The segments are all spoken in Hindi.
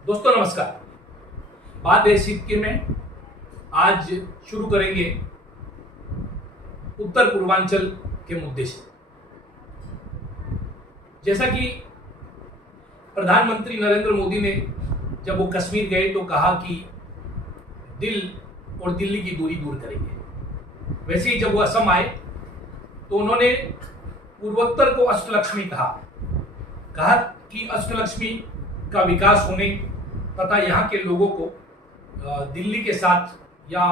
दोस्तों नमस्कार। बात है सिक्किम में। आज शुरू करेंगे उत्तर पूर्वांचल के मुद्दे से। जैसा कि प्रधानमंत्री नरेंद्र मोदी ने जब वो कश्मीर गए तो कहा कि दिल और दिल्ली की दूरी दूर करेंगे, वैसे ही जब वो असम आए तो उन्होंने पूर्वोत्तर को अष्टलक्ष्मी कहा कि अष्टलक्ष्मी का विकास होने तथा यहाँ के लोगों को दिल्ली के साथ या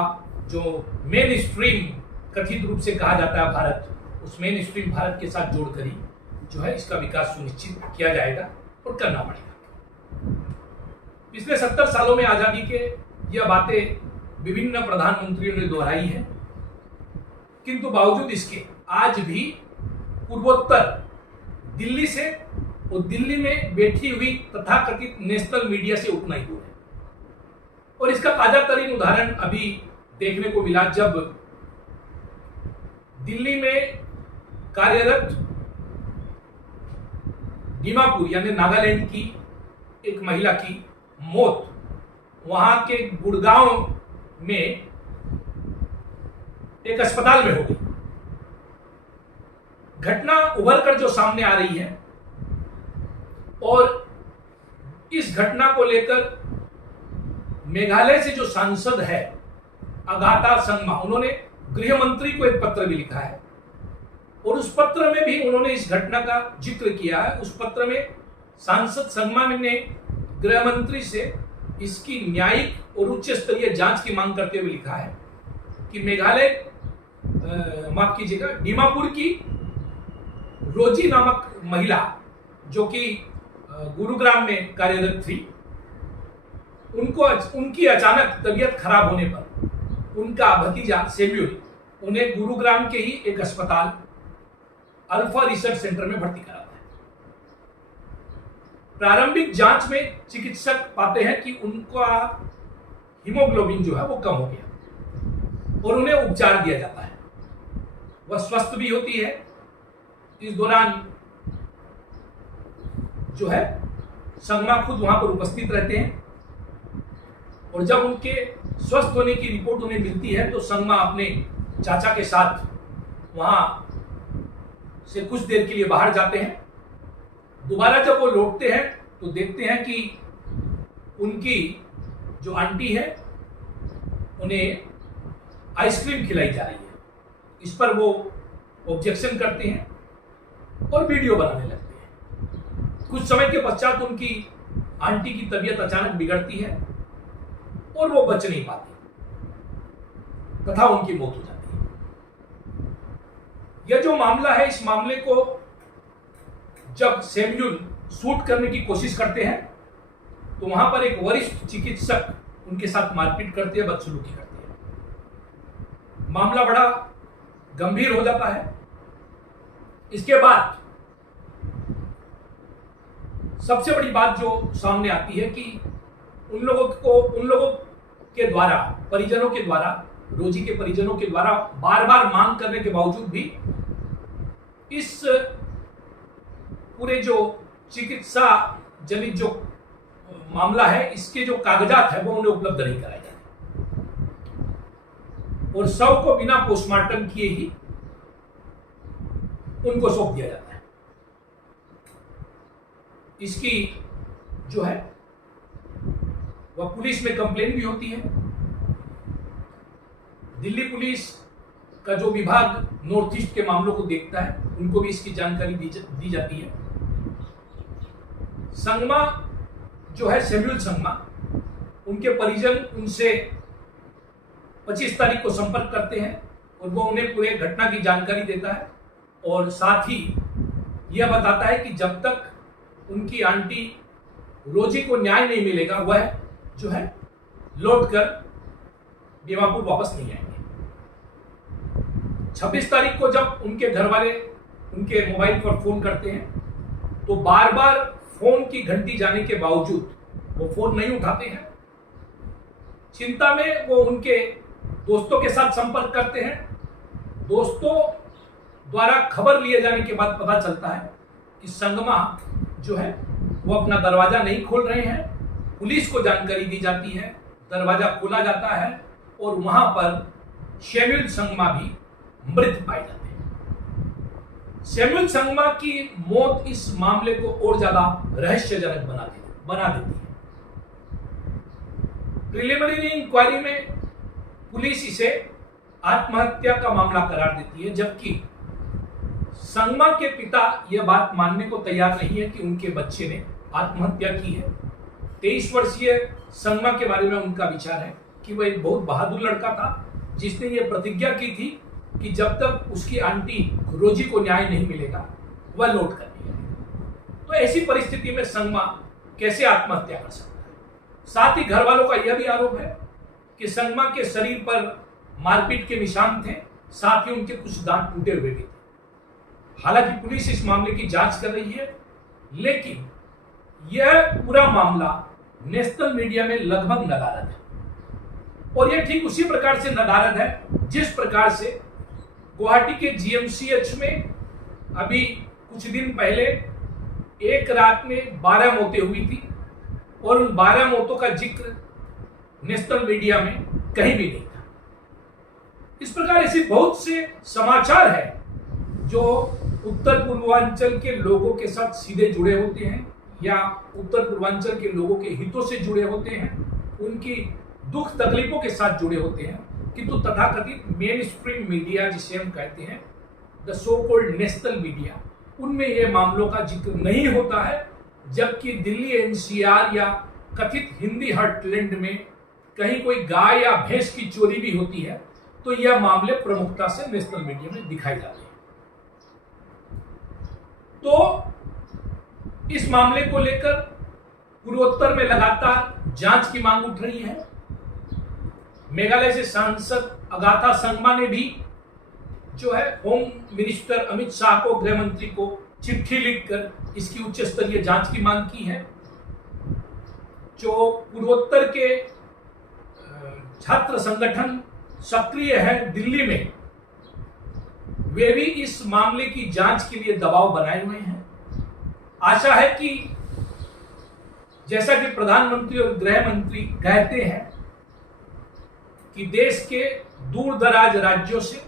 जो मेन स्ट्रीम कथित रूप से कहा जाता है भारत, उस मेन स्ट्रीम भारत के साथ जोड़कर ही जो है इसका विकास सुनिश्चित किया जाएगा और करना पड़ेगा। पिछले 70 सालों में आजादी के यह बातें विभिन्न प्रधानमंत्रियों ने दोहराई है, किंतु बावजूद इसके आज भी पूर्वोत्तर दिल्ली से और दिल्ली में बैठी हुई तथाकथित नेशनल मीडिया से उतना ही दूर है। और इसका ताजा तरीन उदाहरण अभी देखने को मिला जब दिल्ली में कार्यरत दीमापुर यानी नागालैंड की एक महिला की मौत वहां के गुड़गांव में एक अस्पताल में हो गई। घटना उभर कर जो सामने आ रही है और इस घटना को लेकर मेघालय से जो सांसद है अगाथा संगमा, उन्होंने गृह मंत्री को एक पत्र भी लिखा है और उस पत्र में भी उन्होंने इस घटना का जिक्र किया है। उस पत्र में सांसद संगमा ने गृह मंत्री से इसकी न्यायिक और उच्च स्तरीय जांच की मांग करते हुए लिखा है कि मेघालय माफ कीजिएगा दीमापुर की रोजी नामक महिला जो कि गुरुग्राम में कार्यरत थी, उनकी अचानक तबीयत खराब होने पर उनका भतीजा सेम्यूल उन्हें गुरुग्राम के ही एक अस्पताल अल्फा रिसर्च सेंटर में भर्ती कराता है। प्रारंभिक जांच में चिकित्सक पाते हैं कि उनका हीमोग्लोबिन जो है वो कम हो गया और उन्हें उपचार दिया जाता है। वह स्वस्थ भी होती है। इस दौरान जो है संगमा खुद वहां पर उपस्थित रहते हैं और जब उनके स्वस्थ होने की रिपोर्ट उन्हें मिलती है तो संगमा अपने चाचा के साथ वहां से कुछ देर के लिए बाहर जाते हैं। दोबारा जब वो लौटते हैं तो देखते हैं कि उनकी जो आंटी है उन्हें आइसक्रीम खिलाई जा रही है। इस पर वो ऑब्जेक्शन करते हैं और वीडियो बनाने लगते हैं। कुछ समय के पश्चात उनकी आंटी की तबीयत अचानक बिगड़ती है और वो बच नहीं पाती तथा उनकी मौत हो जाती है। यह जो मामला है, इस मामले को जब सैमुअल शूट करने की कोशिश करते हैं तो वहां पर एक वरिष्ठ चिकित्सक उनके साथ मारपीट करते हैं, बदसलूकी करते हैं। मामला बड़ा गंभीर हो जाता है। इसके बाद सबसे बड़ी बात जो सामने आती है कि उन लोगों के द्वारा, परिजनों के द्वारा, रोजी के परिजनों के द्वारा बार बार मांग करने के बावजूद भी इस पूरे जो चिकित्सा जनित जो मामला है, इसके जो कागजात है वो उन्हें उपलब्ध नहीं कराए जाते और शव को बिना पोस्टमार्टम किए ही उनको सौंप दिया जाता है। इसकी जो है वह पुलिस में कंप्लेन भी होती है। दिल्ली पुलिस का जो विभाग नॉर्थ ईस्ट के मामलों को देखता है उनको भी इसकी जानकारी दी जाती है। संगमा जो है सैमुअल संगमा, उनके परिजन उनसे 25 तारीख को संपर्क करते हैं और वो उन्हें पूरे घटना की जानकारी देता है और साथ ही यह बताता है कि जब तक उनकी आंटी रोजी को न्याय नहीं मिलेगा वह जो है लौटकर दीमापुर वापस नहीं आएंगे। 26 तारीख को जब उनके घर वाले उनके मोबाइल पर फोन करते हैं तो बार बार फोन की घंटी जाने के बावजूद वो फोन नहीं उठाते हैं। चिंता में वो उनके दोस्तों के साथ संपर्क करते हैं। दोस्तों द्वारा खबर लिए जाने के बाद पता चलता है कि संगमा जो है वो अपना दरवाजा नहीं खोल रहे हैं पुलिस को जानकारी दी जाती है, दरवाजा खोला जाता है और वहां पर शैम्यूल संगमा भी मृत पाए जाते हैं। शैम्यूल संगमा की मौत इस मामले को और ज्यादा रहस्यजनक बना देती है। प्रिलिमिनरी इंक्वायरी में पुलिस इसे आत्महत्या का मामला करार देती है, जबकि संगमा के पिता यह बात मानने को तैयार नहीं है कि उनके बच्चे ने आत्महत्या की है। 23 वर्षीय संगमा के बारे में उनका विचार है कि वह एक बहुत बहादुर लड़का था जिसने यह प्रतिज्ञा की थी कि जब तक उसकी आंटी रोजी को न्याय नहीं मिलेगा वह लौट कर नहीं आएगा। तो ऐसी परिस्थिति में संगमा कैसे आत्महत्या कर सकता है। साथ ही घर वालों का यह भी आरोप है कि संगमा के शरीर पर मारपीट के निशान थे, साथ ही उनके कुछ दांत टूटे हुए भी थे। हालांकि पुलिस इस मामले की जांच कर रही है, लेकिन यह पूरा मामला नेशनल मीडिया में लगभग नदारद है और यह ठीक उसी प्रकार से नदारद है जिस प्रकार से गुवाहाटी के जीएमसीएच में अभी कुछ दिन पहले एक रात में 12 मौतें हुई थी और उन 12 मौतों का जिक्र नेशनल मीडिया में कहीं भी नहीं था। इस प्रकार ऐसे बहुत से समाचार हैं जो उत्तर पूर्वांचल के लोगों के साथ सीधे जुड़े होते हैं या उत्तर पूर्वांचल के लोगों के हितों से जुड़े होते हैं, उनकी दुख तकलीफों के साथ जुड़े होते हैं, किंतु तथाकथित मेन स्ट्रीम मीडिया जिसे हम कहते हैं the so called national media, उनमें यह मामलों का जिक्र नहीं होता है। जबकि दिल्ली एनसीआर या कथित हिंदी हार्टलैंड में कहीं कोई गाय या भैंस की चोरी भी होती है तो यह मामले प्रमुखता से नेशनल मीडिया में दिखाई जाते हैं। तो इस मामले को लेकर पूर्वोत्तर में लगातार जांच की मांग उठ रही है। मेघालय से सांसद अगाथा संगमा ने भी जो है होम मिनिस्टर अमित शाह को, गृह मंत्री को चिट्ठी लिखकर इसकी उच्च स्तरीय जांच की मांग की है। जो पूर्वोत्तर के छात्र संगठन सक्रिय है दिल्ली में, वे भी इस मामले की जांच के लिए दबाव बनाए हुए हैं। आशा है कि जैसा कि प्रधानमंत्री और गृह मंत्री कहते हैं कि देश के दूर दराज राज्यों से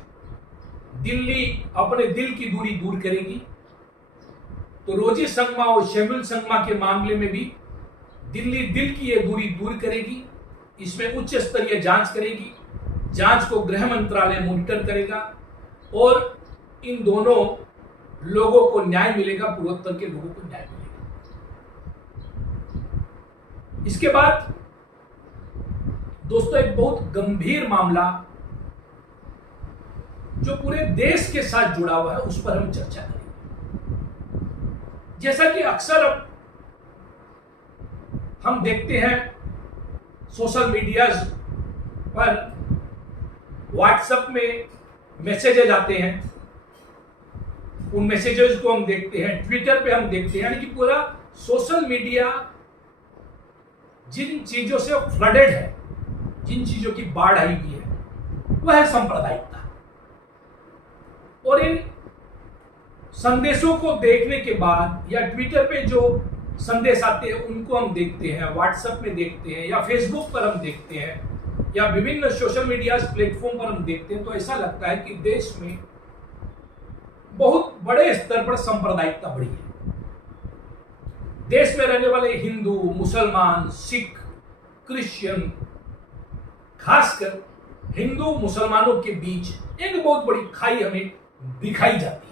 दिल्ली अपने दिल की दूरी दूर करेगी, तो रोजी संगमा और शैम्यूल संगमा के मामले में भी दिल्ली दिल की यह दूरी दूर करेगी। इसमें उच्च स्तरीय जांच करेगी। जांच को गृह मंत्रालय मॉनिटर करेगा और इन दोनों लोगों को न्याय मिलेगा, पूर्वोत्तर के लोगों को न्याय मिलेगा। इसके बाद दोस्तों एक बहुत गंभीर मामला जो पूरे देश के साथ जुड़ा हुआ है उस पर हम चर्चा करेंगे। जैसा कि अक्सर हम देखते हैं सोशल मीडिया पर व्हाट्सएप में मैसेजेज आते हैं, उन मैसेजेस को हम देखते हैं, ट्विटर पे हम देखते हैं, यानी कि पूरा सोशल मीडिया जिन चीजों से फ्लडेड है, जिन चीजों की बाढ़ आई हुई है, वह है सांप्रदायिकता। और इन संदेशों को देखने के बाद या ट्विटर पे जो संदेश आते हैं उनको हम देखते हैं, व्हाट्सएप में देखते हैं या फेसबुक पर हम देखते हैं या विभिन्न सोशल मीडिया प्लेटफॉर्म पर हम देखते हैं, तो ऐसा लगता है कि देश में बहुत बड़े स्तर पर सांप्रदायिकता बढ़ी है। देश में रहने वाले हिंदू, मुसलमान, सिख, क्रिश्चियन, खासकर हिंदू मुसलमानों के बीच एक बहुत बड़ी खाई हमें दिखाई जाती है।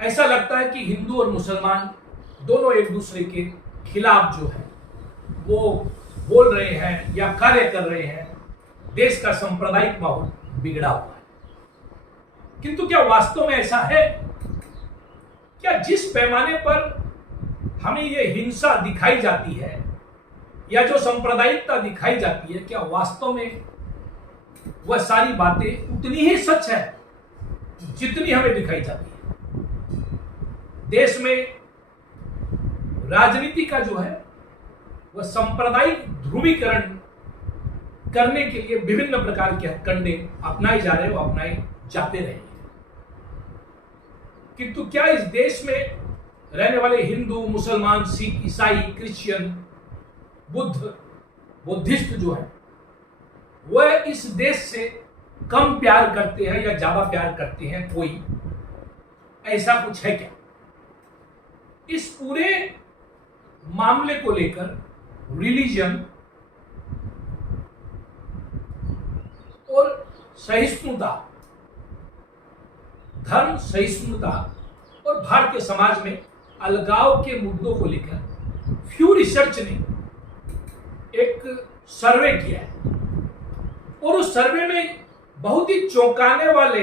ऐसा लगता है कि हिंदू और मुसलमान दोनों एक दूसरे के खिलाफ जो है वो बोल रहे हैं या कार्य कर रहे हैं। देश का सांप्रदायिक माहौल बिगड़ा हुआ है। किंतु क्या वास्तव में ऐसा है? क्या जिस पैमाने पर हमें ये हिंसा दिखाई जाती है या जो सांप्रदायिकता दिखाई जाती है, क्या वास्तव में वह सारी बातें उतनी ही सच है जितनी हमें दिखाई जाती है? देश में राजनीति का जो है वह सांप्रदायिक ध्रुवीकरण करने के लिए विभिन्न प्रकार के हथकंडे अपनाए जा रहे हैं, अपनाए जाते रहे। किंतु क्या इस देश में रहने वाले हिंदू, मुसलमान, सिख, ईसाई, क्रिश्चियन, बुद्धिस्ट जो है वह इस देश से कम प्यार करते हैं या ज्यादा प्यार करते हैं, कोई ऐसा कुछ है क्या? इस पूरे मामले को लेकर रिलीजन और सहिष्णुता, धर्म सहिष्णुता और भारतीय समाज में अलगाव के मुद्दों को लेकर फ्यू रिसर्च ने एक सर्वे किया है और उस सर्वे में बहुत ही चौंकाने वाले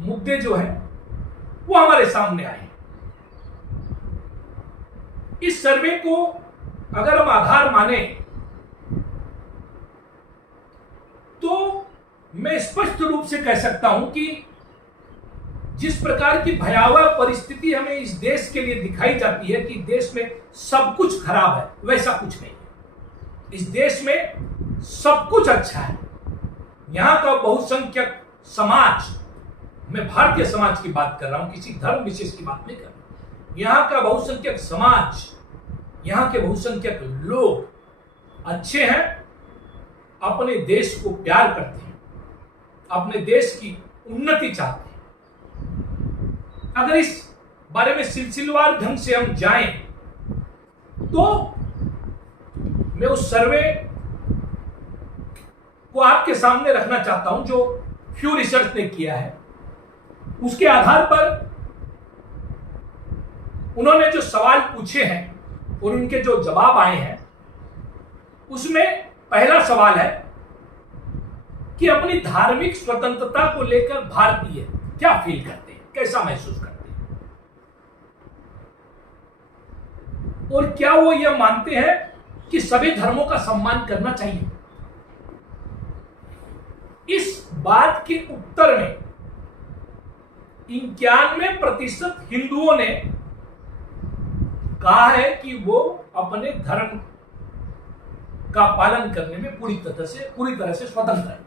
मुद्दे जो है वो हमारे सामने आए। इस सर्वे को अगर हम आधार माने तो मैं स्पष्ट रूप से कह सकता हूं कि जिस प्रकार की भयावह परिस्थिति हमें इस देश के लिए दिखाई जाती है कि देश में सब कुछ खराब है, वैसा कुछ नहीं है। इस देश में सब कुछ अच्छा है। यहां का बहुसंख्यक समाज, मैं भारतीय समाज की बात कर रहा हूं, किसी धर्म विशेष की बात नहीं कर रहा। यहां का बहुसंख्यक समाज, यहां के बहुसंख्यक लोग अच्छे हैं, अपने देश को प्यार करते हैं, अपने देश की उन्नति चाहते हैं। अगर इस बारे में सिलसिलेवार ढंग से हम जाएं तो मैं उस सर्वे को आपके सामने रखना चाहता हूं जो फ्यू रिसर्च ने किया है। उसके आधार पर उन्होंने जो सवाल पूछे हैं और उनके जो जवाब आए हैं, उसमें पहला सवाल है कि अपनी धार्मिक स्वतंत्रता को लेकर भारतीय क्या फील करते हैं, कैसा महसूस करते हैं, और क्या वो यह मानते हैं कि सभी धर्मों का सम्मान करना चाहिए। इस बात के उत्तर में 91% हिंदुओं ने कहा है कि वो अपने धर्म का पालन करने में पूरी तरह से स्वतंत्र है।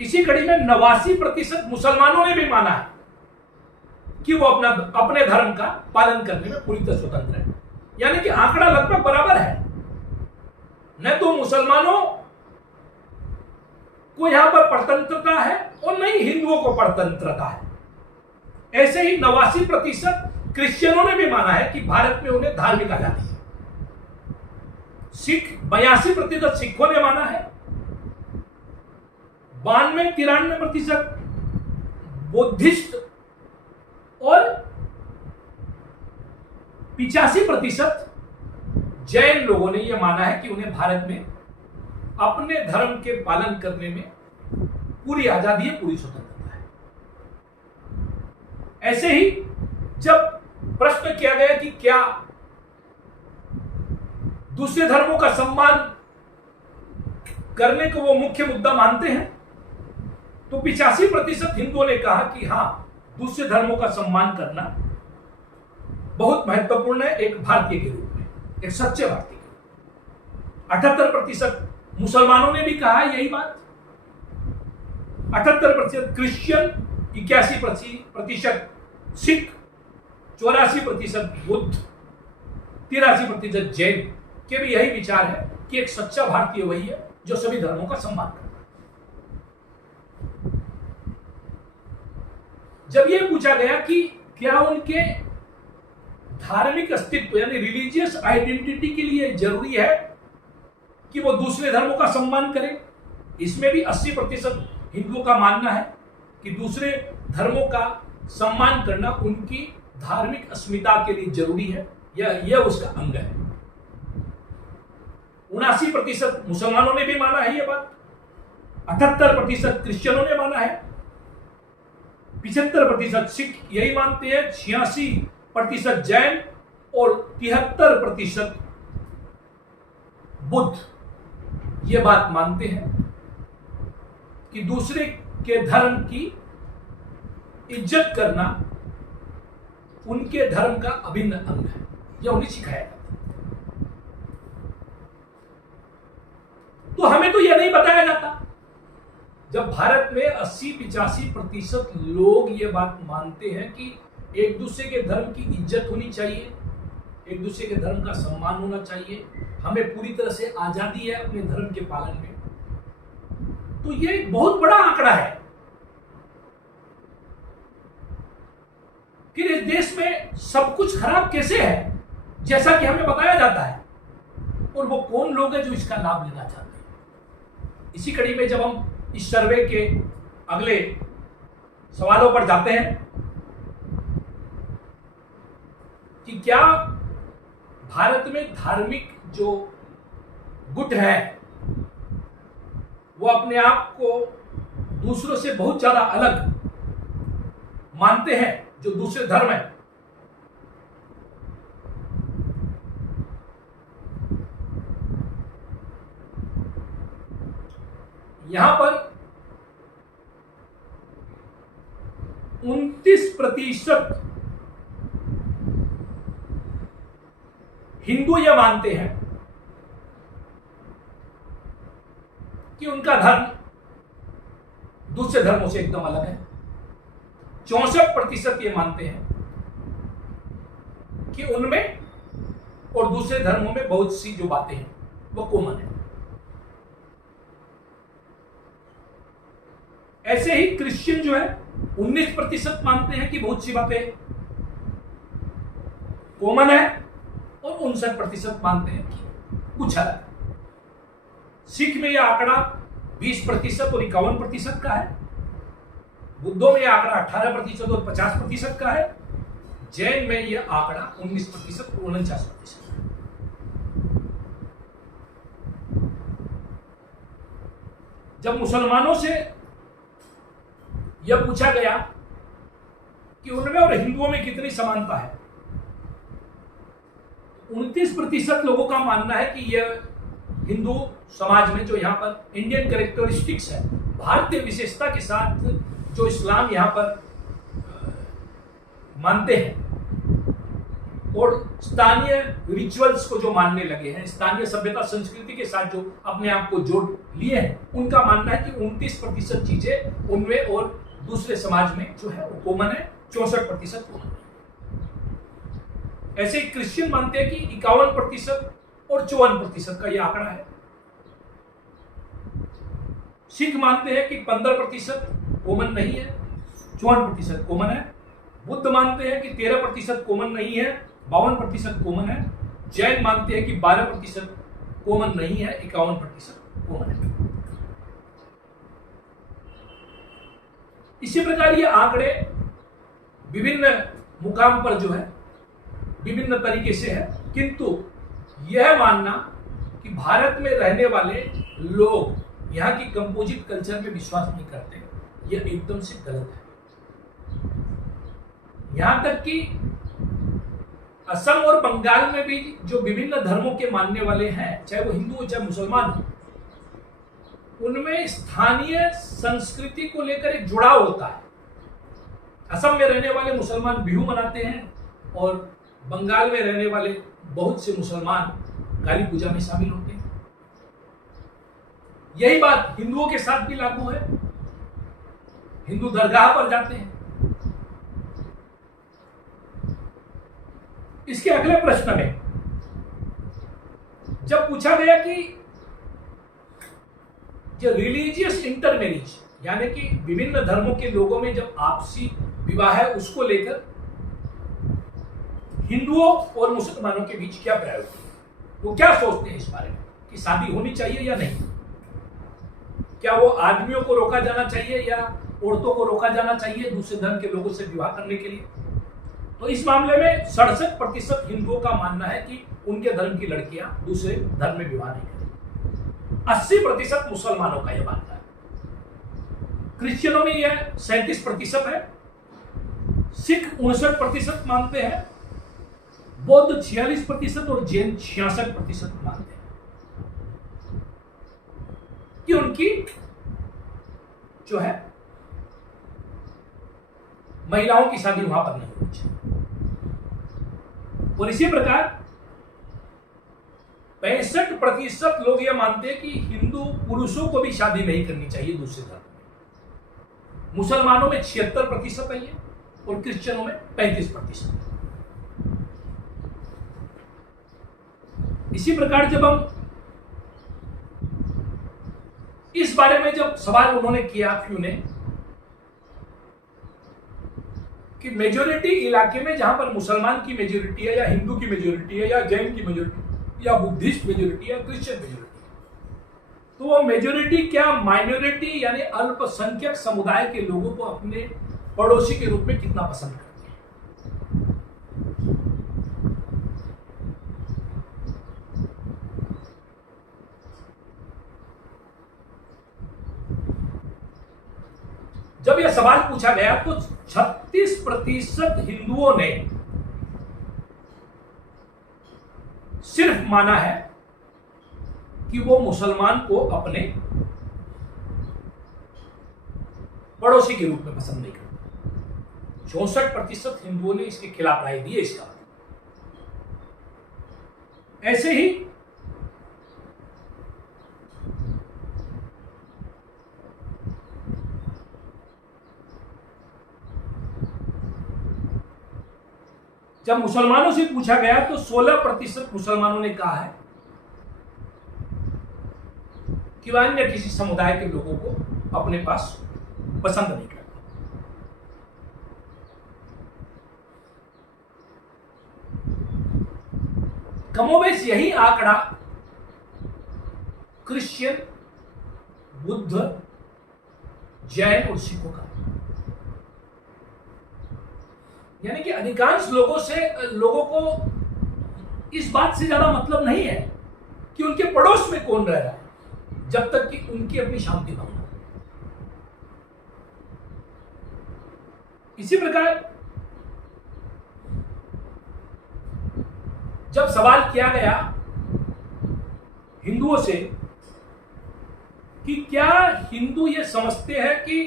इसी कड़ी में 89% मुसलमानों ने भी माना है कि वो अपने धर्म का पालन करने में पूरी तरह स्वतंत्र है। यानी कि आंकड़ा लगभग बराबर है। न तो मुसलमानों को यहां पर परतंत्रता है और न ही हिंदुओं को परतंत्रता है। ऐसे ही 89% क्रिश्चियनों ने भी माना है कि भारत में उन्हें धार्मिक आजादी है। 82% सिखों ने माना है, 92-93% बुद्धिस्ट और 85% जैन लोगों ने यह माना है कि उन्हें भारत में अपने धर्म के पालन करने में पूरी आजादी है, पूरी स्वतंत्रता है। ऐसे ही जब प्रश्न किया गया कि क्या दूसरे धर्मों का सम्मान करने को वो मुख्य मुद्दा मानते हैं, तो 85% हिंदुओं ने कहा कि हां, दूसरे धर्मों का सम्मान करना बहुत महत्वपूर्ण है एक भारतीय के रूप में, एक सच्चे भारतीय के रूप में। 78% मुसलमानों ने भी कहा यही बात। 78% क्रिश्चियन, 81% सिख, 84% बुद्ध, 83% जैन के भी यही विचार है कि एक सच्चा भारतीय वही है जो सभी धर्मों का सम्मान करता है। जब यह पूछा गया कि क्या उनके धार्मिक अस्तित्व यानी रिलीजियस आइडेंटिटी के लिए जरूरी है कि वो दूसरे धर्मों का सम्मान करें, इसमें भी 80% हिंदुओं का मानना है कि दूसरे धर्मों का सम्मान करना उनकी धार्मिक अस्मिता के लिए जरूरी है, यह उसका अंग है। 79% मुसलमानों ने भी माना है यह बात, 78% क्रिश्चियनों ने माना है, 75% सिख यही मानते हैं, 86% जैन और 73% बुद्ध ये बात मानते हैं कि दूसरे के धर्म की इज्जत करना उनके धर्म का अभिन्न अंग है, यह उन्हें सिखाया जाता है। तो हमें तो यह नहीं बताया जाता। जब भारत में 80-85% लोग ये बात मानते हैं कि एक दूसरे के धर्म की इज्जत होनी चाहिए, एक दूसरे के धर्म का सम्मान होना चाहिए, हमें पूरी तरह से आजादी है अपने धर्म के पालन में। तो ये एक बहुत बड़ा आंकड़ा है। फिर इस देश में सब कुछ खराब कैसे है जैसा कि हमें बताया जाता है, और वो कौन लोग हैं जो इसका लाभ लेना चाहते हैं। इसी कड़ी में जब हम इस सर्वे के अगले सवालों पर जाते हैं कि क्या भारत में धार्मिक जो गुट है वो अपने आप को दूसरों से बहुत ज्यादा अलग मानते हैं, जो दूसरे धर्म है। यहां पर 29% हिंदू यह मानते हैं कि उनका धर्म दूसरे धर्मों से एकदम अलग है। 64% ये मानते हैं कि उनमें और दूसरे धर्मों में बहुत सी जो बातें हैं वो कॉमन है। ऐसे ही क्रिश्चियन जो है 19% मानते हैं कि बहुत सी बातें कॉमन है, और 59% मानते हैं कि कुछ अलग है। सिख में यह आंकड़ा 20% और 51% का है। बुद्धों में यह आंकड़ा 18% और 50% का है। जैन में यह आंकड़ा 19% और 49% का है। जब मुसलमानों से यह पूछा गया कि उनमें और हिंदुओं में कितनी समानता है, 29% लोगों का मानना है कि यह हिंदू समाज में जो यहाँ पर इंडियन कैरेक्टरिस्टिक्स है, भारतीय विशेषता के साथ जो इस्लाम यहाँ पर मानते हैं और स्थानीय रिचुअल्स को जो मानने लगे हैं, स्थानीय सभ्यता संस्कृति के साथ जो अपने आप को जोड़ लिए हैं, उनका मानना है कि 29% चीजें उनमें और दूसरे समाज में जो है वो कॉमन है, 64% कॉमन है। ऐसे ही क्रिश्चियन मानते हैं कि 51% और 54% का यह आंकड़ा है। सिख मानते हैं कि 15% कॉमन नहीं है, 54% कॉमन है। बुद्ध मानते हैं कि 13% कॉमन नहीं है, 52% कॉमन है। जैन मानते हैं कि 12% कॉमन नहीं है, 51% कॉमन है। इसी प्रकार ये आंकड़े विभिन्न मुकाम पर जो है विभिन्न तरीके से है, किंतु यह मानना कि भारत में रहने वाले लोग यहाँ की कंपोजिट कल्चर में विश्वास नहीं करते, यह एकदम से गलत है। यहां तक कि असम और बंगाल में भी जो विभिन्न धर्मों के मानने वाले हैं, चाहे वो हिंदू हो चाहे मुसलमान हो, उनमें स्थानीय संस्कृति को लेकर एक जुड़ाव होता है। असम में रहने वाले मुसलमान बिहू मनाते हैं और बंगाल में रहने वाले बहुत से मुसलमान काली पूजा में शामिल होते हैं। यही बात हिंदुओं के साथ भी लागू है। हिंदू दरगाह पर जाते हैं। इसके अगले प्रश्न में जब पूछा गया कि जो रिलीजियस इंटरमैरिज यानी कि विभिन्न धर्मों के लोगों में जब आपसी विवाह है उसको लेकर हिंदुओं और मुसलमानों के बीच क्या प्रायोरिटी है, वो क्या सोचते हैं इस बारे में कि शादी होनी चाहिए या नहीं, क्या वो आदमियों को रोका जाना चाहिए या औरतों को रोका जाना चाहिए दूसरे धर्म के लोगों से विवाह करने के लिए। तो इस मामले में 67% हिंदुओं का मानना है कि उनके धर्म की लड़कियां दूसरे धर्म में विवाह नहीं करें। 80% मुसलमानों का यह मानना है। क्रिश्चियनों में यह 37% है। सिख 59% मानते हैं, बौद्ध 46% और जैन 66% मानते हैं कि उनकी जो है महिलाओं की शादी वहां पर नहीं होनी चाहिए। और इसी प्रकार 65% लोग यह मानते हैं कि हिंदू पुरुषों को भी शादी नहीं करनी चाहिए दूसरे धर्म में। मुसलमानों में 76% है ये और क्रिश्चियनों में 35%। इसी प्रकार जब हम इस बारे में जब सवाल उन्होंने किया फ्यू ने कि मेजोरिटी इलाके में जहां पर मुसलमान की मेजोरिटी है या हिंदू की मेजोरिटी है या जैन की मेजोरिटी या बुद्धिस्ट मेजोरिटी है या क्रिश्चियन मेजोरिटी, तो वो मेजोरिटी क्या माइनॉरिटी यानी अल्पसंख्यक समुदाय के लोगों को अपने पड़ोसी के रूप में कितना पसंद करते हैं। जब यह सवाल पूछा गया तो 36% हिंदुओं ने सिर्फ माना है कि वो मुसलमान को अपने पड़ोसी के रूप में पसंद नहीं करते। 64% हिंदुओं ने इसके खिलाफ राय दी है इसका। ऐसे ही जब मुसलमानों से पूछा गया तो 16% मुसलमानों ने कहा है कि वह अन्य किसी समुदाय के लोगों को अपने पास पसंद नहीं करते। कमोबेश यही आंकड़ा क्रिश्चियन, बुद्ध, जैन और सिखों का, यानी कि अधिकांश लोगों को इस बात से ज्यादा मतलब नहीं है कि उनके पड़ोस में कौन रह रहा है, जब तक कि उनकी अपनी शांति न हो। इसी प्रकार जब सवाल किया गया हिंदुओं से कि क्या हिंदू ये समझते हैं कि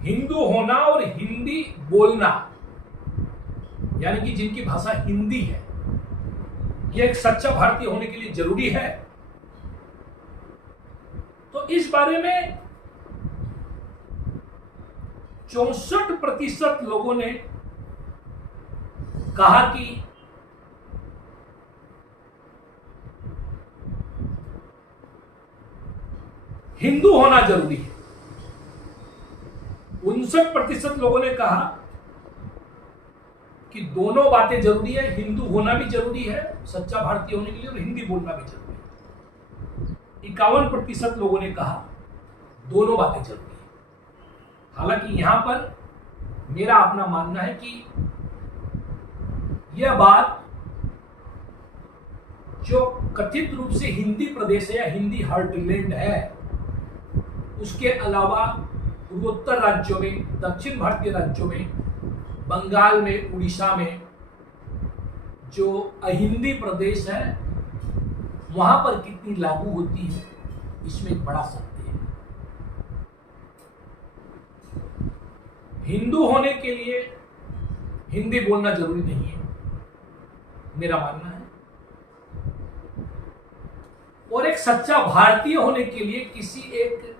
हिंदू होना और हिंदी बोलना, यानी कि जिनकी भाषा हिंदी है, यह एक सच्चा भारतीय होने के लिए जरूरी है, तो इस बारे में 64% लोगों ने कहा कि हिंदू होना जरूरी है। 59% लोगों ने कहा कि दोनों बातें जरूरी है, हिंदू होना भी जरूरी है सच्चा भारतीय होने के लिए और हिंदी बोलना भी जरूरी है। 51% लोगों ने कहा दोनों बातें जरूरी है। हालांकि यहां पर मेरा अपना मानना है कि यह बात जो कथित रूप से हिंदी प्रदेश है या हिंदी हार्टलैंड है, उसके अलावा पूर्वोत्तर राज्यों में, दक्षिण भारतीय राज्यों में, बंगाल में, उड़ीसा में जो अहिंदी प्रदेश है वहां पर कितनी लागू होती है, इसमें एक बड़ा सत्य है। हिंदू होने के लिए हिंदी बोलना जरूरी नहीं है, मेरा मानना है, और एक सच्चा भारतीय होने के लिए किसी एक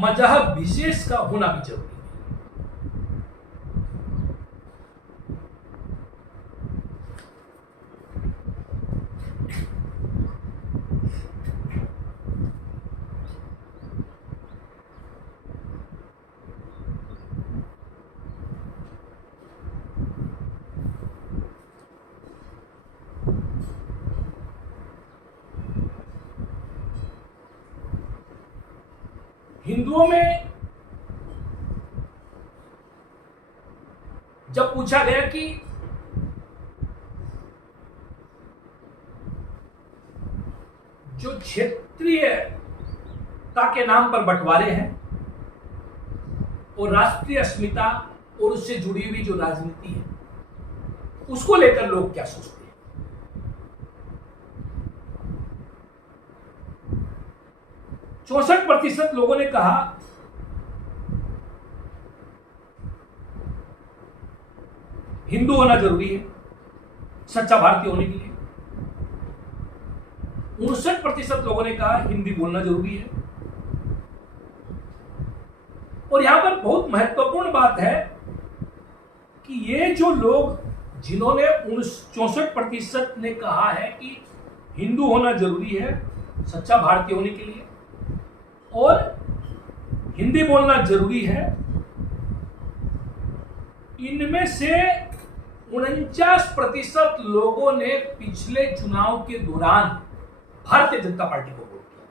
मजहब विशेष का होना भी जरूरी है। हिंदुओं में जब पूछा गया कि जो क्षेत्रीयता के नाम पर बंटवारे हैं और राष्ट्रीय अस्मिता और उससे जुड़ी हुई जो राजनीति है, उसको लेकर लोग क्या सोचते हैं। 64% लोगों ने कहा हिंदू होना जरूरी है सच्चा भारतीय होने के लिए। 59% लोगों ने कहा हिंदी बोलना जरूरी है। और यहां पर बहुत महत्वपूर्ण बात है कि ये जो लोग जिन्होंने 64% ने कहा है कि हिंदू होना जरूरी है सच्चा भारतीय होने के लिए और हिंदी बोलना जरूरी है, इनमें से 49% लोगों ने पिछले चुनाव के दौरान भारतीय जनता पार्टी को वोट किया।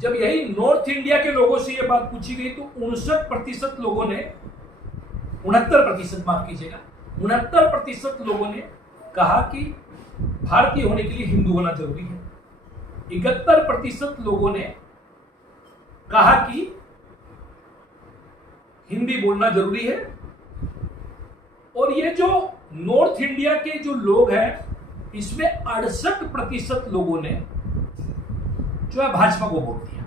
जब यही नॉर्थ इंडिया के लोगों से यह बात पूछी गई तो 59% लोगों ने 69% माफ कीजिएगा 69% लोगों ने कहा कि भारतीय होने के लिए हिंदू होना जरूरी है। 71% लोगों ने कहा कि हिंदी बोलना जरूरी है। और ये जो नॉर्थ इंडिया के जो लोग हैं इसमें 68% लोगों ने जो है भाजपा को वोट दिया।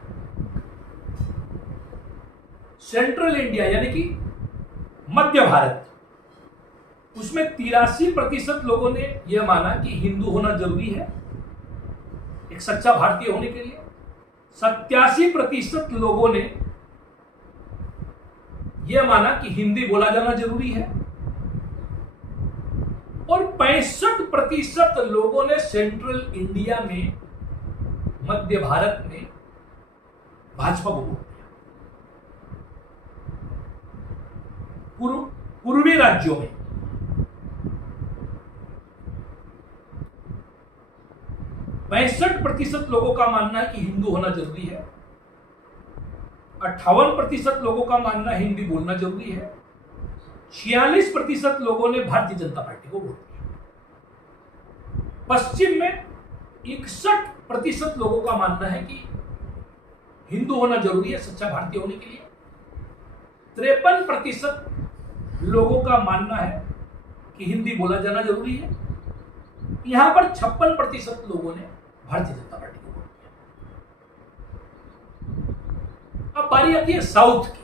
सेंट्रल इंडिया यानी कि मध्य भारत, उसमें 83% लोगों ने यह माना कि हिंदू होना जरूरी है एक सच्चा भारतीय होने के लिए। 87% लोगों ने यह माना कि हिंदी बोला जाना जरूरी है और 65% लोगों ने सेंट्रल इंडिया में मध्य भारत में भाजपा को वोट दिया। पूर्वी राज्यों में 65% लोगों का मानना है कि हिंदू होना जरूरी है, 58% लोगों का मानना है हिंदी बोलना जरूरी है, 46% लोगों ने भारतीय जनता पार्टी को वोट दिया। पश्चिम में 61% लोगों का मानना है कि हिंदू होना जरूरी है सच्चा भारतीय होने के लिए। 53% लोगों का मानना है कि हिंदी बोला जाना जरूरी है। यहां पर 56% लोगों ने भारतीय जनता पार्टी को वोट दिया। अब बारी आती है साउथ की।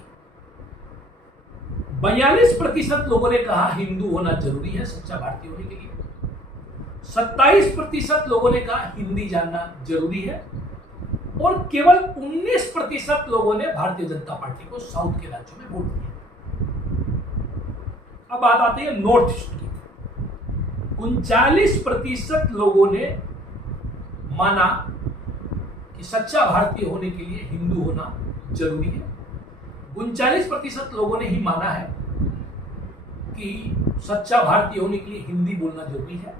42% लोगों ने कहा हिंदू होना जरूरी है सच्चा भारतीय होने के लिए। 27% लोगों ने कहा हिंदी जानना जरूरी है और केवल 19% लोगों ने भारतीय जनता पार्टी को साउथ के राज्यों में वोट दिया। अब बात आती है नॉर्थ ईस्ट की। 39% लोगों ने माना कि सच्चा भारतीय होने के लिए हिंदू होना जरूरी है। 39% लोगों ने ही माना है कि सच्चा भारतीय होने के लिए हिंदी बोलना जरूरी है।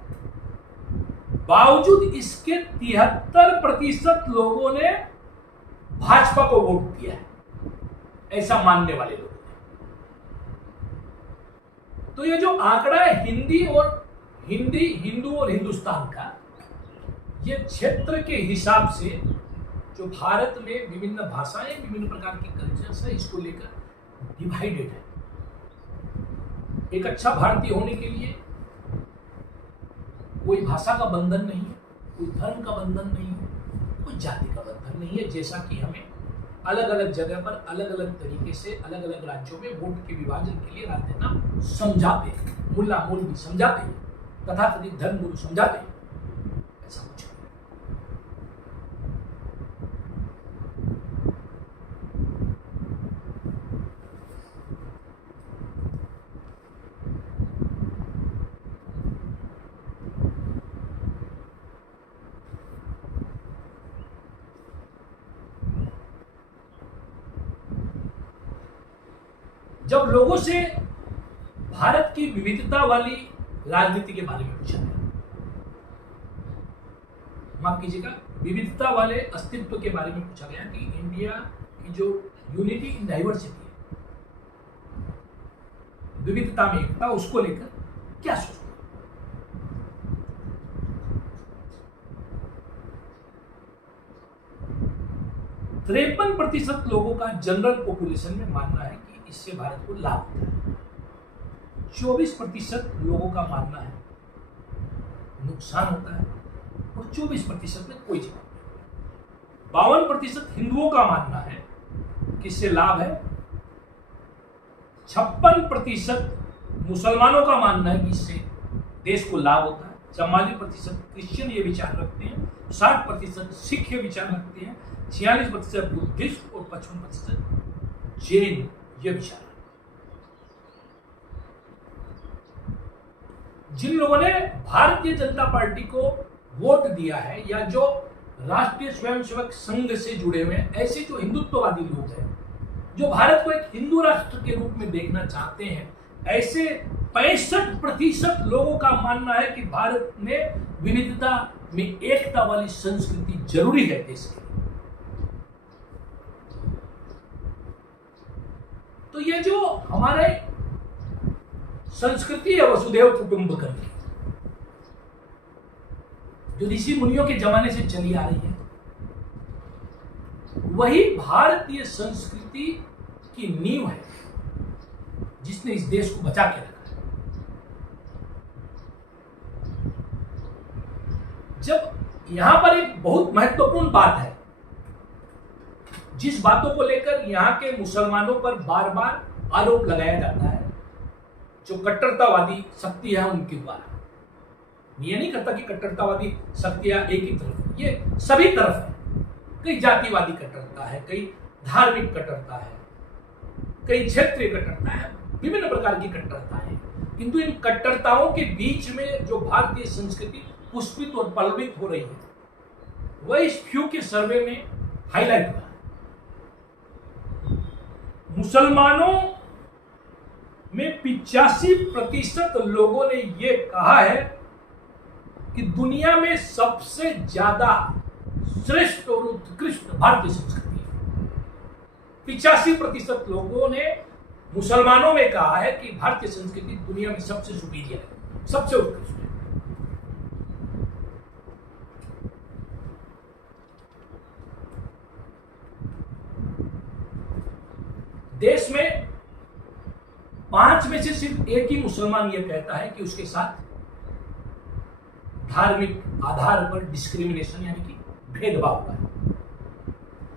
बावजूद इसके 73% लोगों ने भाजपा को वोट दिया है, ऐसा मानने वाले लोग। तो ये जो आंकड़ा है हिंदू और हिंदुस्तान का, ये क्षेत्र के हिसाब से जो भारत में विभिन्न भाषाएं विभिन्न प्रकार के कल्चर्स है इसको लेकर डिवाइडेड है। एक अच्छा भारतीय होने के लिए कोई भाषा का बंधन नहीं है, कोई धर्म का बंधन नहीं है, कोई जाति का बंधन नहीं है। जैसा कि हमें अलग अलग जगह पर अलग अलग तरीके से अलग अलग राज्यों में वोट के विभाजन के लिए राजनेता समझाते हैं, मुल्ला मौलवी समझाते हैं, तथाकथित धर्म गुरु समझाते हैं, ऐसा कुछ नहीं। जब लोगों से भारत की विविधता वाली राजनीति के बारे में पूछा गया, माफ कीजिएगा विविधता वाले अस्तित्व के बारे में पूछा गया कि इंडिया की जो यूनिटी इन डाइवर्सिटी है, विविधता में एकता, उसको लेकर क्या सोचते हैं? 53% लोगों का जनरल पॉपुलेशन में मानना है कि इससे भारत को लाभ होता है। 24% लोगों का मानना है नुकसान होता है और 24% में कोई जवाब नहीं। 52% हिंदुओं का मानना है कि इससे लाभ है। 56% मुसलमानों का मानना है कि इससे देश को लाभ होता है। 44% क्रिश्चियन ये विचार रखते हैं। 60% सिख ये विचार रखते हैं, 46% बुद्धिस्ट और 55% जैन ये विचार रखते हैं। जिन लोगों ने भारतीय जनता पार्टी को वोट दिया है या जो राष्ट्रीय स्वयंसेवक संघ से जुड़े हुए हैं, ऐसे जो हिंदुत्ववादी लोग हैं जो भारत को एक हिंदू राष्ट्र के रूप में देखना चाहते हैं, ऐसे 65% लोगों का मानना है कि भारत में विविधता में एकता वाली संस्कृति जरूरी है देश के लिए। तो ये जो हमारे संस्कृति है वसुधैव कुटुंबकम की, जो ऋषि मुनियों के जमाने से चली आ रही है, वही भारतीय संस्कृति की नींव है जिसने इस देश को बचा के रखा है। जब यहां पर एक बहुत महत्वपूर्ण बात है, जिस बातों को लेकर यहां के मुसलमानों पर बार बार आरोप लगाया जाता है, जो कट्टरतावादी शक्ति है उनके द्वारा। ये नहीं कहता कि कट्टरतावादी शक्तियां एक ही तरफ, ये सभी तरफ है। कई जातिवादी कट्टरता है, कई धार्मिक कट्टरता है, कई क्षेत्रीय कट्टरता है, विभिन्न प्रकार की कट्टरता है। किंतु इन कट्टरताओं के बीच में जो भारतीय संस्कृति पुष्पित और पल्लवित हो रही है, वह इस फ्यू के सर्वे में हाईलाइट हुआ। मुसलमानों में 85% लोगों ने यह कहा है कि दुनिया में सबसे ज्यादा श्रेष्ठ और उत्कृष्ट भारतीय संस्कृति है। 85% लोगों ने मुसलमानों में कहा है कि भारतीय संस्कृति दुनिया में सबसे सुपीरियर है, सबसे उत्कृष्ट है। देश में 5 में से सिर्फ एक ही मुसलमान यह कहता है कि उसके साथ धार्मिक आधार पर डिस्क्रिमिनेशन यानी कि भेदभाव हुआ है।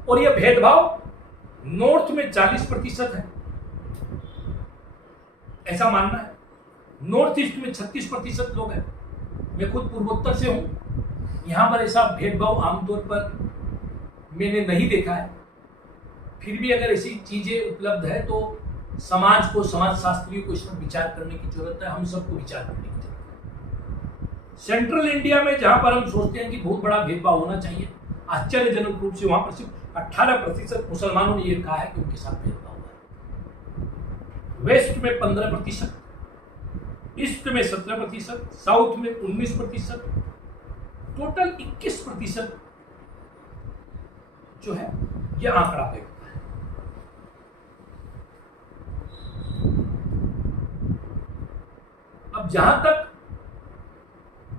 और यह भेदभाव नॉर्थ में 40% है, ऐसा मानना है। नॉर्थ ईस्ट में 36% लोग हैं। मैं खुद पूर्वोत्तर से हूं, यहां पर ऐसा भेदभाव आमतौर पर मैंने नहीं देखा है। फिर भी अगर ऐसी चीजें उपलब्ध है तो समाज को, समाजशास्त्रियों को इस पर विचार करने की जरूरत है। हम सबको विचार करने की जरूरत है। सेंट्रल इंडिया में जहां पर हम सोचते हैं कि बहुत बड़ा भेदभाव होना चाहिए, आश्चर्यजनक रूप से वहां पर सिर्फ 18% मुसलमानों ने यह कहा है कि उनके साथ भेदभाव हुआ है। वेस्ट में 15%, ईस्ट में 17%, साउथ में 19%, टोटल 21% जो है यह आंकड़ा है। अब जहां तक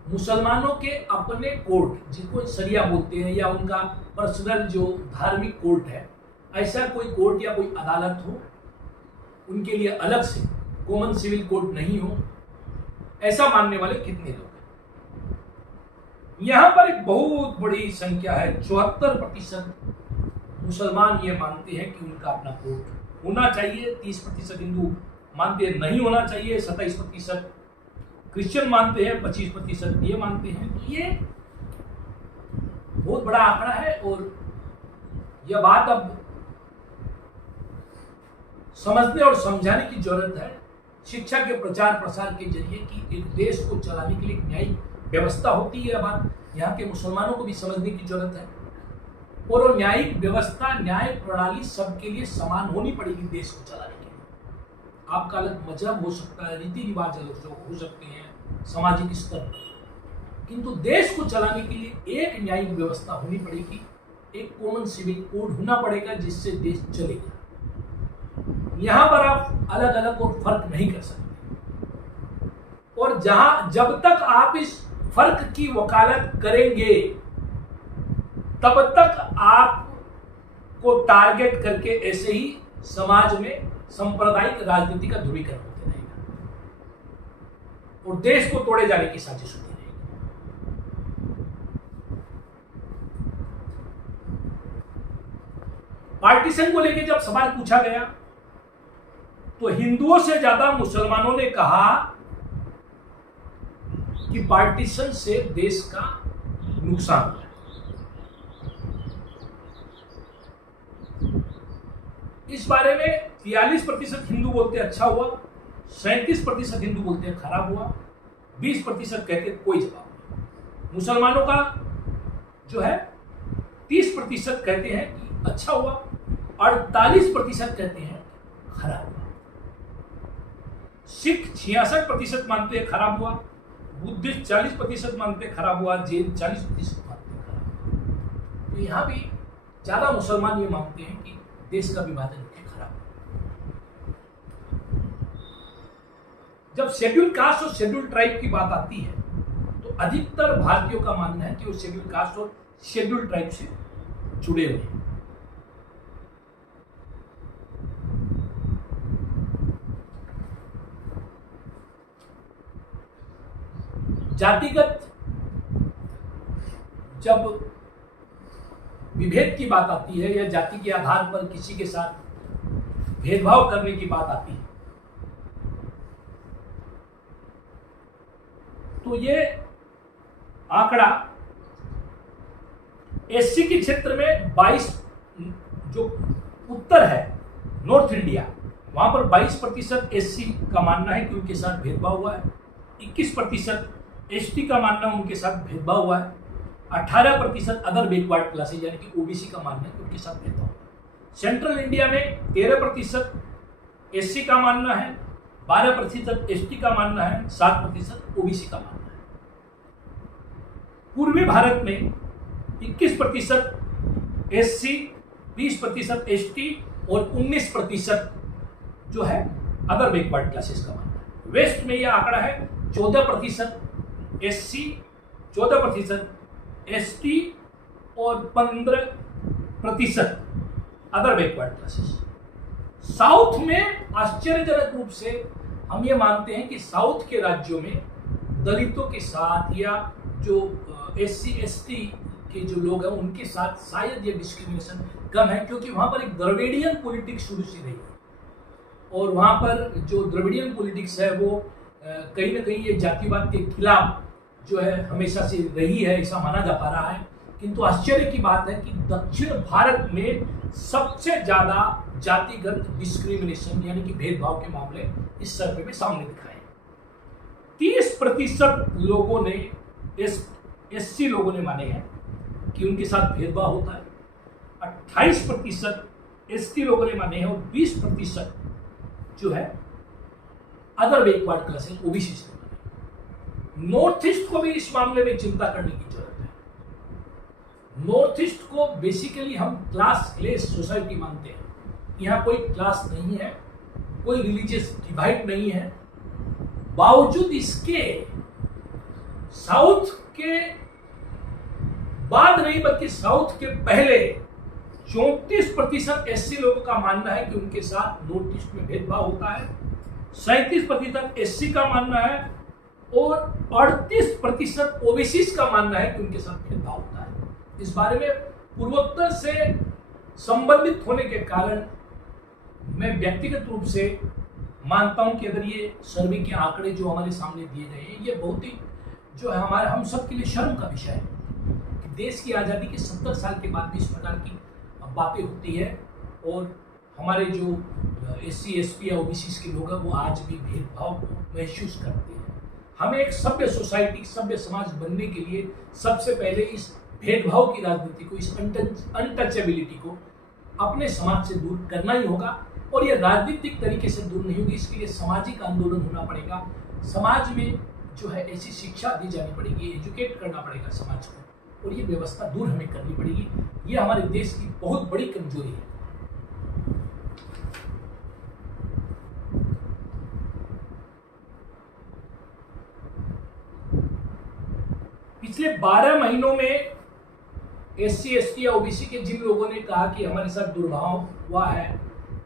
मुसलमानों के अपने कोर्ट, जिनको शरिया बोलते हैं, या उनका पर्सनल जो धार्मिक कोर्ट है, ऐसा कोई कोर्ट या कोई अदालत हो, उनके लिए अलग से कॉमन सिविल कोर्ट नहीं हो, ऐसा मानने वाले कितने लोग हैं? यहां पर एक बहुत बड़ी संख्या है, 74% मुसलमान ये मानते हैं कि उनका अपना कोर्ट होना चाहिए। 30% हिंदू मानते हैं नहीं होना चाहिए, 27% क्रिश्चियन मानते हैं, 25% ये मानते हैं। तो ये बहुत बड़ा आंकड़ा है और यह बात अब समझने और समझाने की जरूरत है शिक्षा के प्रचार प्रसार के जरिए कि एक देश को चलाने के लिए एक न्यायिक व्यवस्था होती है। यह बात यहाँ के मुसलमानों को भी समझने की जरूरत है और वो न्यायिक व्यवस्था, न्याय प्रणाली सबके लिए समान होनी पड़ेगी देश को चलाने के लिए। आपका अलग मजहब हो सकता है, रीति रिवाज अलग हो सकते हैं, सामाजिक स्तर पर, किंतु देश को चलाने के लिए एक न्यायिक व्यवस्था होनी पड़ेगी, एक कॉमन सिविल कोड होना पड़ेगा जिससे देश चलेगा। यहां पर आप अलग अलग और फर्क नहीं कर सकते। और जब तक आप इस फर्क की वकालत करेंगे तब तक आपको टारगेट करके ऐसे ही समाज में सांप्रदायिक राजनीति का ध्रुवीकरण होते रहेगा और देश को तोड़े जाने की साजिश होती रहेगी। पार्टीशन को लेकर जब सवाल पूछा गया तो हिंदुओं से ज्यादा मुसलमानों ने कहा कि पार्टीशन से देश का नुकसान हुआ है। इस बारे में 43% हिंदू बोलते हैं अच्छा हुआ, 37% हिंदू बोलते हैं खराब हुआ, 20% कहते हैं कोई जवाब नहीं। मुसलमानों का जो है 30% कहते हैं कि अच्छा हुआ, 48% कहते हैं खराब हुआ। सिख 66% मानते हैं खराब हुआ, बुद्धिस्ट 40% मानते हैं खराब हुआ, जैन 40% मानते हैं खराब हुआ। तो यहां भी ज्यादा मुसलमान ये मानते हैं कि देश का विभाजन खराब हुआ। जब शेड्यूल कास्ट और शेड्यूल ट्राइब की बात आती है तो अधिकतर भारतीयों का मानना है कि वो शेड्यूल कास्ट और शेड्यूल ट्राइब से जुड़े हुए हैं। जातिगत जब विभेद की बात आती है या जाति के आधार पर किसी के साथ भेदभाव करने की बात आती है तो ये आंकड़ा एससी के क्षेत्र में 22 जो उत्तर है नॉर्थ इंडिया वहां पर 22% एससी का मानना है कि उनके साथ भेदभाव हुआ है, 21% एसटी का मानना उनके साथ भेदभाव हुआ है, 18% अदर बैकवर्ड क्लासेज यानी कि ओबीसी का मानना है कि उनके साथ भेदभाव हुआ है। सेंट्रल इंडिया में 13% एससी का मानना है, 12% एसटी का मानना है, 7% ओबीसी का मानना है। पूर्वी भारत में 21% एससी, 20% एसटी और 19% जो है अदर बैकवर्ड क्लासेस का मानना है। वेस्ट में यह आंकड़ा है 14% एससी, 14% एसटी और 15% अदर बैकवर्ड क्लासेस। साउथ में आश्चर्यजनक रूप से हम ये मानते हैं कि साउथ के राज्यों में दलितों के साथ या जो एससी एसटी के जो लोग हैं उनके साथ शायद ये डिस्क्रिमिनेशन कम है, क्योंकि वहां पर एक द्रविडियन पॉलिटिक्स शुरू से रही है और वहां पर जो द्रविडियन पॉलिटिक्स है वो कहीं ना कहीं ये जातिवाद के खिलाफ जो है हमेशा से रही है, ऐसा माना जा पा रहा है। किंतु आश्चर्य की बात है कि दक्षिण भारत में सबसे ज्यादा जातिगत डिस्क्रिमिनेशन यानी कि भेदभाव के मामले इस सर्वे में सामने दिखाए। 30% लोगों ने एससी लोगों ने माने हैं कि उनके साथ भेदभाव होता है, 28% एसटी लोगों ने माने हैं और 20% जो है अदर बैकवर्ड क्लासेस ओबीसी से माने। नॉर्थ ईस्ट को भी इस मामले में चिंता करने की जरूरत है। नॉर्थ ईस्ट को बेसिकली हम क्लासलेस सोसाइटी मानते हैं। यहाँ कोई क्लास नहीं है, कोई रिलीजियस डिवाइड नहीं है। बावजूद इसके साउथ के बाद नहीं बल्कि साउथ के पहले 34% एससी लोगों का मानना है कि उनके साथ नॉर्थ ईस्ट में भेदभाव होता है, 37% एससी का मानना है और 38% ओबीसी का मानना है कि उनके साथ भेदभाव होता है। इस बारे में पूर्वोत्तर से संबंधित होने के कारण मैं व्यक्तिगत रूप से मानता हूं कि अगर ये सर्वे के आंकड़े जो हमारे सामने दिए गए हैं ये बहुत ही जो है हमारे हम सब के लिए शर्म का विषय है कि देश की आज़ादी के 70 साल के बाद भी इस प्रकार की बातें होती है और हमारे जो एससी एसटी या ओबीसी के लोग हैं वो आज भी भेदभाव महसूस करते हैं। हमें एक सभ्य सोसाइटी, सभ्य समाज बनने के लिए सबसे पहले इस भेदभाव की राजनीति को, इस अनटचेबिलिटी को अपने समाज से दूर करना ही होगा और ये राजनीतिक तरीके से दूर नहीं होगी। इसके लिए सामाजिक आंदोलन होना पड़ेगा। समाज में जो है ऐसी शिक्षा दी जानी पड़ेगी, एजुकेट करना पड़ेगा समाज को और ये व्यवस्था दूर हमें करनी पड़ेगी। ये हमारे देश की बहुत बड़ी कमजोरी है। पिछले 12 महीनों में एससी एसटी या ओबीसी के जिन लोगों ने कहा कि हमारे साथ दुर्भाव हुआ है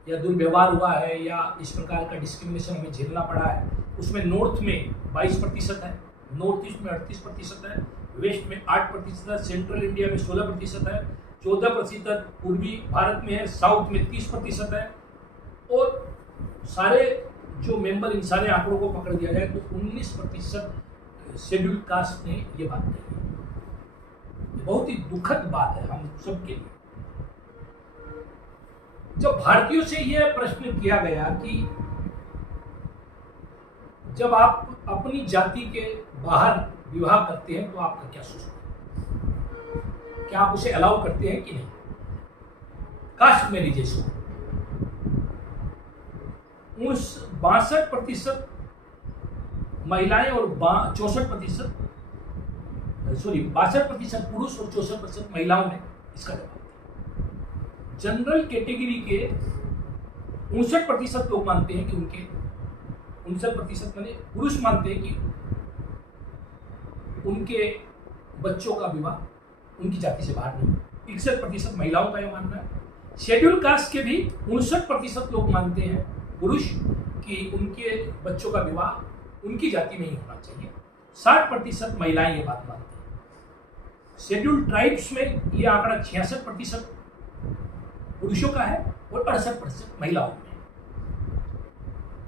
या दुर्व्यवहार हुआ है या इस प्रकार का डिस्क्रिमिनेशन हमें झेलना पड़ा है, उसमें नॉर्थ में 22% है, नॉर्थ ईस्ट में 38% है, वेस्ट में 8% है, सेंट्रल इंडिया में 16% है, 14% पूर्वी भारत में है, साउथ में 30% है और सारे जो मेंबर इन सारे आंकड़ों को पकड़ दिया जाए तो 19% शेड्यूल कास्ट ने ये बात कही है। बहुत ही दुखद बात है हम सबके लिए। जब भारतीयों से यह प्रश्न किया गया कि जब आप अपनी जाति के बाहर विवाह करते हैं तो आपका क्या सोचना है, क्या आप उसे अलाउ करते हैं कि नहीं, कास्ट मैरिजेस को, उस 62% महिलाएं और 62% पुरुष और 64% महिलाओं ने इसका जवाब दिया। जनरल कैटेगरी के 59% लोग मानते हैं कि उनके 59% माने पुरुष मानते हैं कि उनके बच्चों का विवाह उनकी जाति से बाहर नहीं। 61% महिलाओं का यह मानना है। शेड्यूल कास्ट के भी 59% लोग मानते हैं पुरुष कि उनके बच्चों का विवाह उनकी जाति में ही होना चाहिए। 60% महिलाएं ये बात मानती हैं। शेड्यूल ट्राइब्स में यह आंकड़ा 66% पुरुषों का है और 68% महिलाओं में।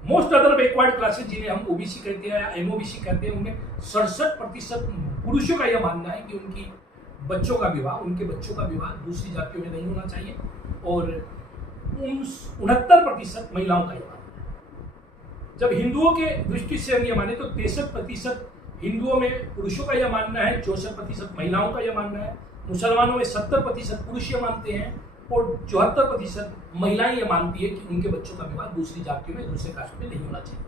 मोस्ट अदर बैकवर्ड क्लासेस जिन्हें हम ओबीसी कहते हैं या एमओबीसी कहते हैं, उनमें 67% पुरुषों का यह मानना है कि उनके बच्चों का विवाह दूसरी जातियों में नहीं होना चाहिए और 69% महिलाओं का यह मानना है। जब हिंदुओं के दृष्टि से हम ये माने तो 63% हिंदुओं में पुरुषों का यह मानना है, 64% महिलाओं का यह मानना है। मुसलमानों में 70% पुरुष यह मानते हैं और 74% महिलाएं ये मानती है कि उनके बच्चों का विवाह दूसरी जातियों में, दूसरे कास्ट में नहीं होना चाहिए।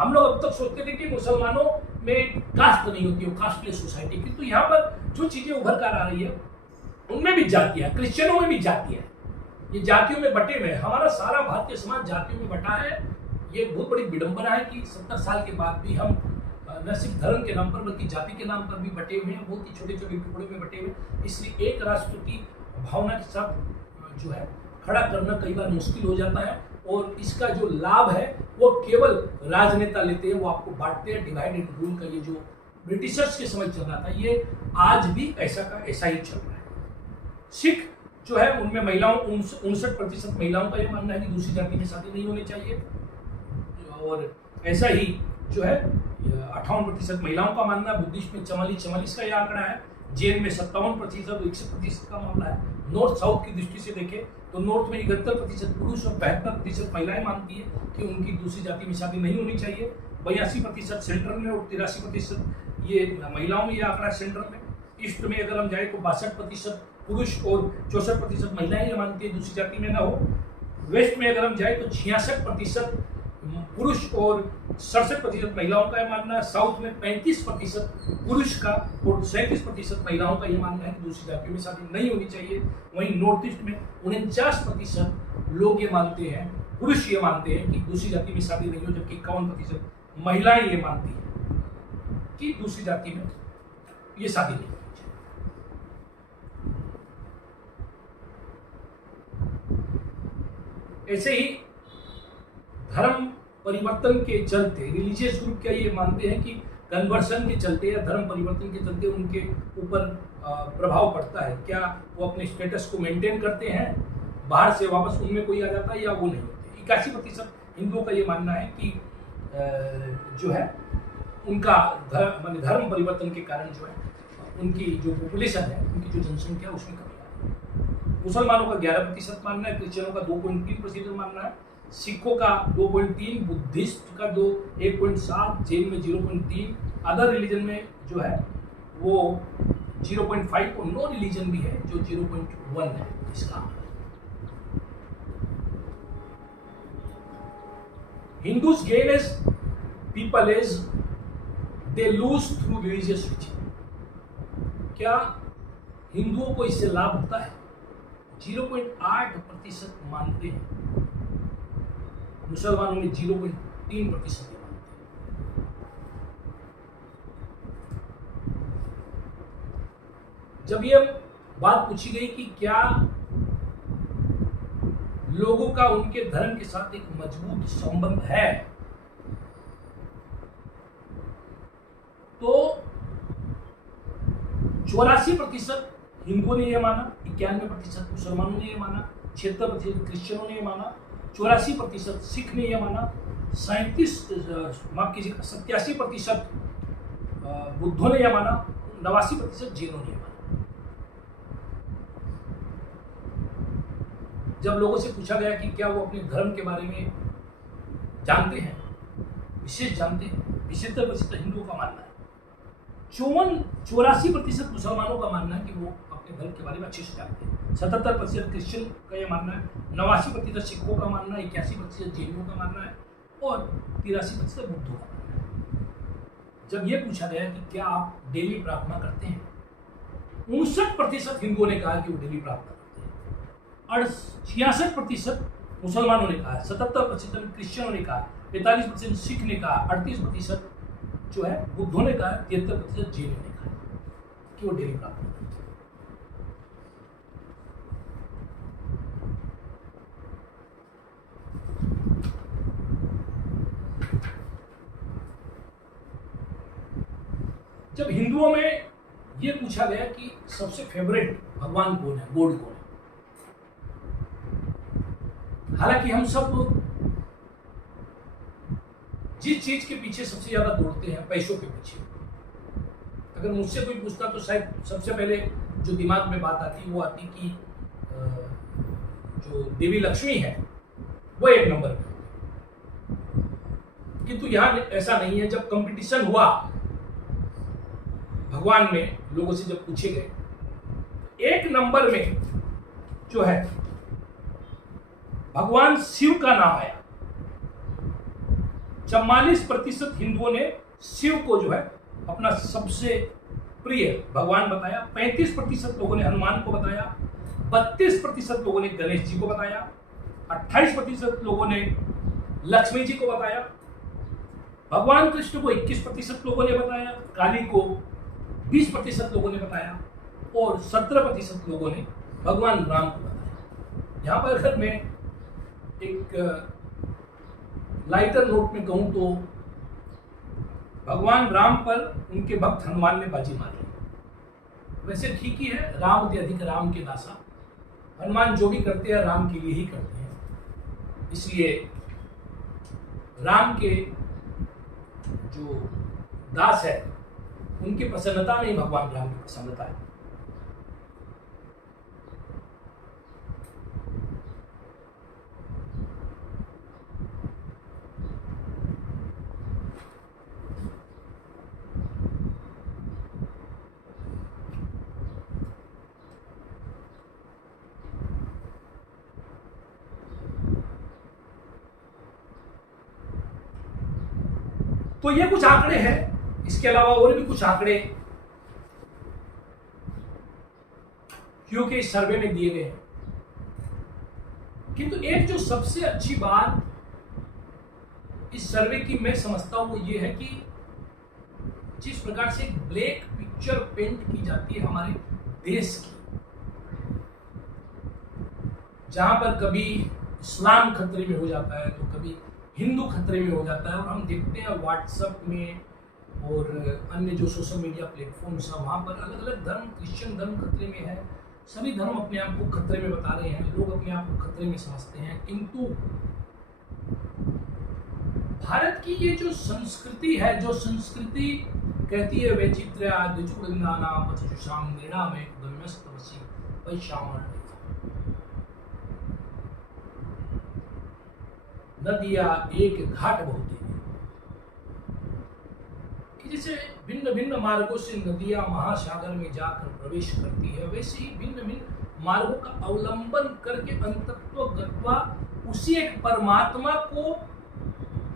हम लोग अब तक सोचते थे कि मुसलमानों में कास्ट नहीं होती, वो कास्टलेस सोसाइटी की, तो यहाँ पर जो चीजें उभर कर आ रही है उनमें भी जातियां, क्रिश्चियनों में भी जातियां, ये जातियों में बटे हुए। हमारा सारा भारतीय समाज जातियों में बटा है। ये बहुत बड़ी विडंबना है कि 70 साल के बाद भी हम न सिर्फ धर्म के नाम पर बल्कि जाति के नाम पर भी बटे हुए हैं, बहुत ही छोटे छोटे टुकड़े में बटे हुए। इसलिए एक राष्ट्र की भावना के साथ जो है खड़ा करना कई बार मुश्किल हो जाता है और इसका जो लाभ है वो केवल राजनेता लेते हैं, वो आपको बांटते हैं। डिवाइड एंड रूल का ये जो ब्रिटिशर्स के समय चल रहा था, ये आज भी ऐसा का ऐसा ही चल रहा है। सिख जो है उनमें महिलाओं 59% महिलाओं का ये मानना है कि दूसरी जाति में शादी नहीं होनी चाहिए और ऐसा ही जो है 58% महिलाओं का मानना है। बुद्धिस्ट में 44 का यह आंकड़ा है। जैन में 57% और 61% का मामला है। नॉर्थ साउथ की दृष्टि से देखें तो नॉर्थ में 71% पुरुष और 72% महिलाएं मानती है कि उनकी दूसरी जाति में शादी नहीं होनी चाहिए। 82% सेंट्रल में और 83% ये महिलाओं में यह आंकड़ा सेंट्रल में। ईस्ट में अगर हम जाए तो 62% पुरुष और 64% महिलाएं ये मानती है दूसरी जाति में ना हो। वेस्ट में अगर हम जाए तो 66% पुरुष और 67% महिलाओं का यह मानना है। साउथ में 35% पुरुष का और 37% महिलाओं का यह मानना है कि दूसरी जातियों में शादी नहीं होनी चाहिए। वहीं नॉर्थ ईस्ट में 49% लोग ये मानते हैं, पुरुष ये मानते हैं कि दूसरी जाति में शादी नहीं हो, जबकि 51% महिलाएं ये मानती हैं कि दूसरी जाति में ये शादी नहीं होनी चाहिए। ऐसे ही धर्म परिवर्तन के चलते रिलीजियस ग्रुप क्या ये मानते हैं कि कन्वर्सन के चलते या धर्म परिवर्तन के चलते उनके ऊपर प्रभाव पड़ता है। क्या वो अपने स्टेटस को मेंटेन करते हैं, बाहर से वापस उनमें कोई आ जाता है या वो नहीं होते। 81% हिंदुओं का ये मानना है कि जो है उनका धर्म परिवर्तन के कारण जो है उनकी जो पॉपुलेशन है, उनकी जो जनसंख्या है उसमें कमी आ रही है। मुसलमानों का 11% मानना है, क्रिश्चियनों का 2.3% मानना है, सिखों का 2.3, बुद्धिस्ट का 1.7, जैन में 0.3, अदर रिलीजन में जो है वो 0.5 और नो रिलीजन भी है जो 0.1 है इसका। Hindus gain as people as they lose through religious reason. क्या हिंदुओं को इससे लाभ होता है? 0.8% मानते हैं। मुसलमानों में 0.3% मानते हैं। जब ये बात पूछी गई कि क्या लोगों का उनके धर्म के साथ एक मजबूत संबंध है, तो 84% हिंदुओं ने यह माना, 91% मुसलमानों ने यह माना, 76% क्रिश्चियनों ने यह माना, 84% सिख ने यह माना, 87% बुद्धों ने यह माना, 89% जैनों ने यह माना। जब लोगों से पूछा गया कि क्या वो अपने धर्म के बारे में जानते हैं, विशेष जानते हैं, 75% हिंदुओं का मानना है, 84% मुसलमानों का मानना है कि वो अपने धर्म के बारे में अच्छे से जानते हैं, 77% क्रिश्चियन का ये मानना है, 89% सिखों का मानना है, 81% जैनियों का मानना है और 83% बुद्धों का मानना है। जब ये पूछा गया कि क्या आप डेली प्रार्थना करते हैं, 59% हिंदुओं ने कहा कि वो डेली प्रार्थना करते हैं और 66% मुसलमानों ने कहा, 77% क्रिश्चियनों ने कहा, 45% सिख ने कहा, 38% जो है बुद्धों ने कहा, 73% जैनियों ने कहा कि वो डेली प्रार्थना करते हैं। जब हिंदुओं में ये पूछा गया कि सबसे फेवरेट भगवान कौन है, गॉड कौन है, हालांकि हम सब जिस चीज के पीछे सबसे ज्यादा दौड़ते हैं, पैसों के पीछे, अगर मुझसे कोई पूछता तो शायद सबसे पहले जो दिमाग में बात आती वो आती कि जो देवी लक्ष्मी है वो एक नंबर पे, किंतु यहाँ ऐसा नहीं है। जब कंपटीशन हुआ भगवान में, लोगों से जब पूछे गए, एक नंबर में जो है भगवान शिव का नाम आया। 44% हिंदुओं ने शिव को जो है अपना सबसे प्रिय भगवान बताया, 35% लोगों ने हनुमान को बताया, 32% लोगों ने गणेश जी को बताया, 28% लोगों ने लक्ष्मी जी को बताया, भगवान कृष्ण को 21% लोगों ने बताया, काली को 20% लोगों ने बताया और 17% लोगों ने भगवान राम को बताया। यहाँ पर अगर मैं एक लाइटर नोट में कहूं तो भगवान राम पर उनके भक्त हनुमान ने बाजी मारी। वैसे ठीक ही है, राम ते अधिक राम के दासा, हनुमान जो भी करते हैं राम के लिए ही करते हैं, इसलिए राम के जो दास है उनकी प्रसन्नता में ही भगवान राम की प्रसन्नता है। तो ये कुछ आंकड़े हैं, इसके अलावा और भी कुछ आंकड़े क्योंकि इस सर्वे में दिए गए हैं, किंतु एक जो सबसे अच्छी बात इस सर्वे की मैं समझता हूं वो ये है कि जिस प्रकार से ब्लैक पिक्चर पेंट की जाती है हमारे देश की, जहां पर कभी इस्लाम खतरे में हो जाता है तो कभी हिंदू खतरे में हो जाता है, और हम देखते हैं व्हाट्सएप में और अन्य जो सोशल मीडिया प्लेटफॉर्म्स हैं वहाँ पर अलग अलग धर्म, क्रिश्चियन धर्म खतरे में है, सभी धर्म अपने आप को खतरे में बता रहे हैं, लोग अपने आप को खतरे में समझते हैं, किंतु भारत की ये जो संस्कृति है, जो संस्कृति कहती है वैचित्र्य द्विजुवृंदाना पचुषाम नृणाम गम्यस्तवसी वैश्यामर नदियां एक घाट बहुते हैं, कि जैसे भिन्न भिन्न मार्गों से नदियां महासागर में जाकर प्रवेश करती है, वैसे ही भिन्न भिन्न मार्गों का अवलंबन करके अंतत्व गत्वा उसी एक परमात्मा को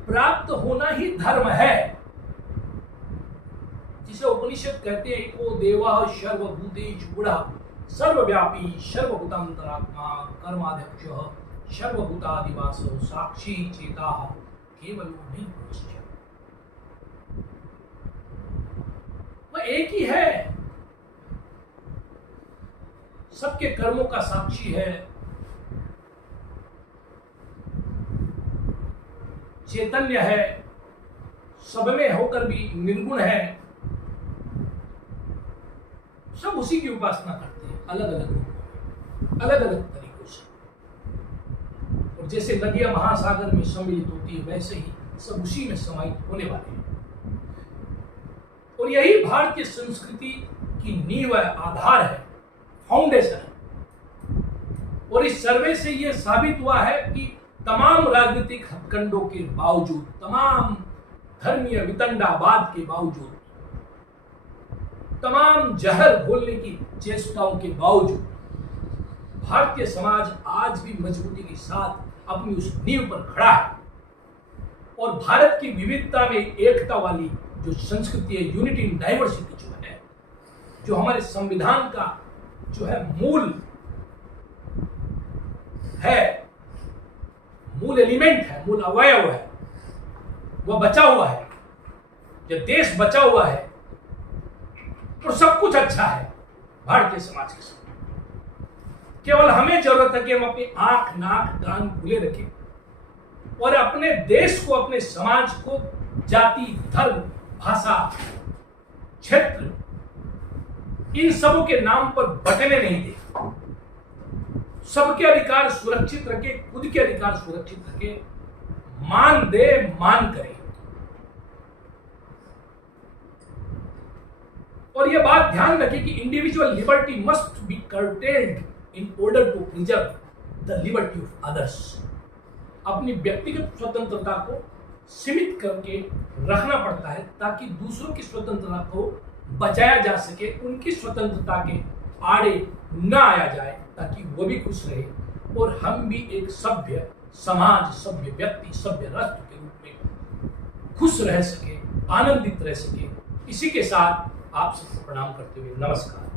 प्राप्त होना ही धर्म है, जिसे उपनिषद कहते हैं एको देवः सर्वभूतेषु गुणः सर्वव्यापी सर्वभूतांतरात्मा कर्माध्यक्षः सर्वभूतादिवासो साक्षी चेता केवल नहीं, वह एक ही है, सबके कर्मों का साक्षी है, चैतन्य है, सब में होकर भी निर्गुण है, सब उसी की उपासना करते हैं अलग अलग रूपों में, अलग अलग तरीकों से। और जैसे नदियां महासागर में सम्मिलित होती है वैसे ही सब उसी में समाहित होने वाले हैं। और यही भारतीय संस्कृति की नींव है, आधार है, फाउंडेशन है। और इस सर्वे से यह साबित हुआ है कि तमाम राजनीतिक हथकंडों के बावजूद, तमाम धर्मीय वितंडावाद के बावजूद, तमाम जहर घोलने की चेष्टाओं के बावजूद भारतीय समाज आज भी मजबूती के साथ अपनी उस नींव पर खड़ा है और भारत की विविधता में एकता वाली जो संस्कृति है, यूनिटी इन डाइवर्सिटी जो है, जो हमारे संविधान का जो है मूल एलिमेंट है, मूल अवयव है, वह बचा हुआ है। जब देश बचा हुआ है तो सब कुछ अच्छा है भारतीय समाज के साथ। केवल हमें जरूरत है कि हम अपनी आंख, नाक, कान खुले रखें और अपने देश को, अपने समाज को जाति, धर्म, भाषा, क्षेत्र, इन सबों के नाम पर बटने नहीं दे। सबके अधिकार सुरक्षित रखे, खुद के अधिकार सुरक्षित रखे, मान दे, मान करे। और यह बात ध्यान रखें कि individual liberty must be curtailed in order to preserve the liberty of others. अपनी व्यक्तिगत स्वतंत्रता को सीमित करके रखना पड़ता है ताकि दूसरों की स्वतंत्रता को बचाया जा सके, उनकी स्वतंत्रता के आड़े न आया जाए, ताकि वो भी खुश रहे और हम भी एक सभ्य समाज, सभ्य व्यक्ति, सभ्य राष्ट्र के रूप में खुश रह सके, आनंदित रह सके। इसी के साथ आप सबको प्रणाम करते हुए नमस्कार।